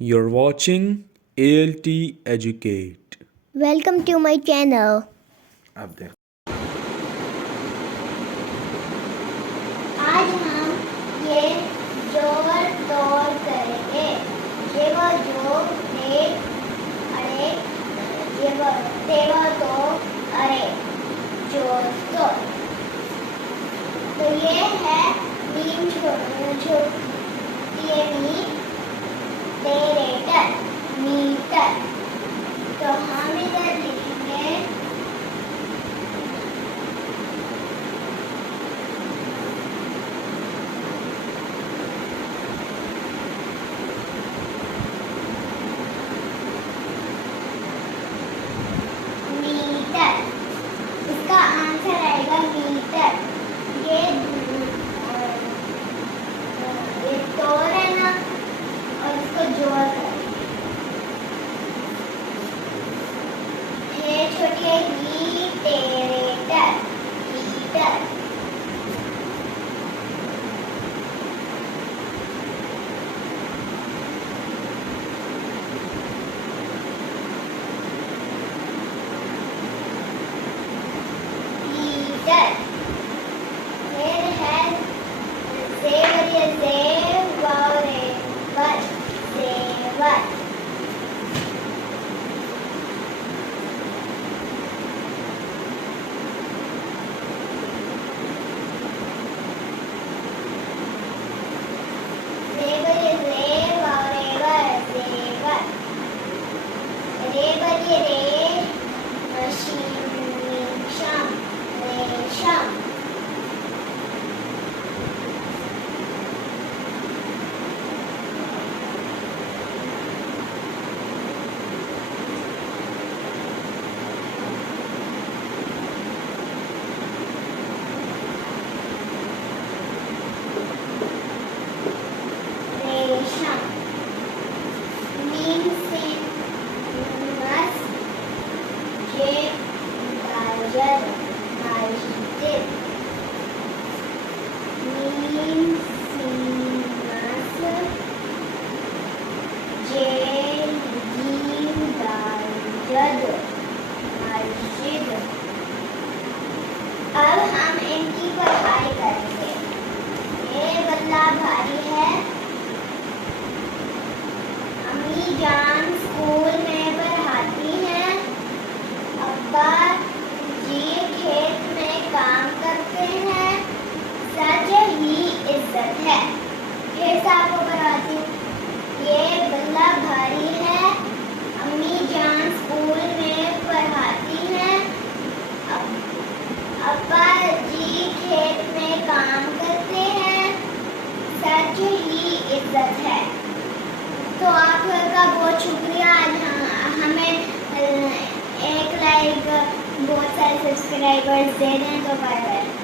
You're watching ALT Educate. Welcome to my channel. अब देख आज हम ये जोड़ तोड़ करेंगे। ये वो जो रे अरे ये वो तेवा तो अरे जोड़ तोड़। तो ये है नीम छोटी मीटर मीटर। तो हम इधर लिखेंगे मीटर। इसका आंसर आएगा मीटर। ये तोड़ है ना और इसको जोड़ करें। ये छोटी है लीटर लीटर। लीटर। फिर है सेवर सेवर। अब हम इनकी पढ़ाई करेंगे। ये बल्ला भारी है। अम्मी जान स्कूल में पढ़ाती हैं। अब्बा जी खेत में काम करते हैं। सच ही इज्जत है। फिर से आपको पढ़ाती हूँ। ये बल्ला भारी है। अम्मी जान स्कूल में पढ़ाती हैं। अब्बा जी खेत में काम करते हैं। सच ही इज्जत है। तो आपका बहुत शुक्रिया। आज हमें 1 लाइक बहुत सारे सब्सक्राइबर्स दे दें तो बाय बाय।